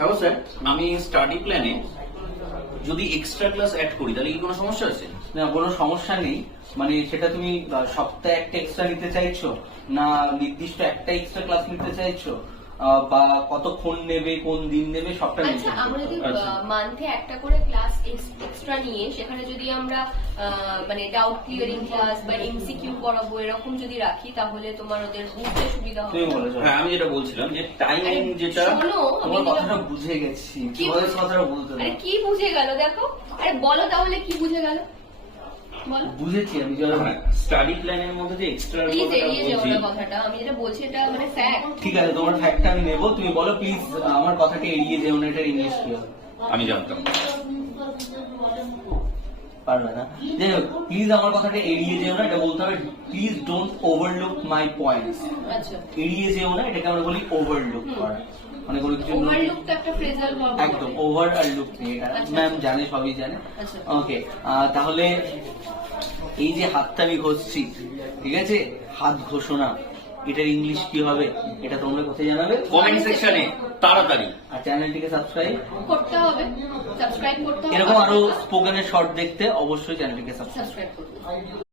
হ্যাঁ স্যার, আমি স্টাডি প্ল্যানে যদি এক্সট্রা ক্লাস অ্যাড করি তাহলে কি কোনো সমস্যা আছে? না, কোনো সমস্যা নেই। মানে সেটা তুমি সপ্তাহে একটা এক্সট্রা নিতে চাইছো, না নির্দিষ্ট একটা এক্সট্রা ক্লাস নিতে চাইছো, বা কতক্ষণ নেবে, কোন দিন নেবে, সবটা নিতে আচ্ছা, আমরা যদি আচ্ছা। মান্থে একটা করে ক্লাস এক্সট্রা নিয়ে সেখানে যদি আমরা মানে ডাউট ক্লিয়ারিং ক্লাস বা এমসিকিউ করাবো এরকম যদি রাখি তাহলে তোমার ওদের বুঝতে সুবিধা হবে। তুমি বলেছো। হ্যাঁ, আমি যেটা বলছিলাম যে টাইমিং যেটা শোনো, আমি তোমার যেটা কথাটা বুঝে গেছি, কি তোমার বুঝে- কথাটা বলতে আরে দাও। কি বুঝে গেল দেখো, আরে বলো তাহলে কি বুঝে গেল বলো। বুঝেছি আমি যারা। স্টাডি প্ল্যানের মধ্যে যে এক্সট্রা প্লিজ কথাটা এড়িয়ে যেও বলছি, না কথাটা, আমি যেটা বলছি এটা মানে ফ্যাক্ট। ঠিক আছে, তোমার ফ্যাক্টটা আমি নেবো, তুমি বলো প্লিজ। আমার কথাকে এড়িয়ে যেও না, এটা ইংলিশ কি হবে? আমি জানতাম। পারবে না। যাই হোক, প্লিজ আমার কথাটা এড়িয়ে যেও না, এটা বলতে হবে please don't overlook my points. আচ্ছা, এড়িয়ে যেও না, এটাকে আমরা বলি ওভারলুক করা। মানে কোনো কিছু ওভারলুক তো একটা ফ্রেজাল ভার্ব। একদম ওভার আর লুক নেই, এটা আচ্ছা। ম্যাম জানে, সবই জানে। আচ্ছা। ওকে, তাহলে এই যে হাতটা আমি ঘষছি, ঠিক আছে, হাত ঘোষণা, এটার ইংলিশ কি হবে এটা তোমরা কোথায় জানাবে? কমেন্ট সেকশনে তাড়াতাড়ি। আর চ্যানেলটিকে সাবস্ক্রাইব করতে হবে, সাবস্ক্রাইব করতে হবে, এরকম আরো স্পোকেনের শর্ট দেখতে অবশ্যই চ্যানেলটিকে সাবস্ক্রাইব সাবস্ক্রাইব করতে হবে।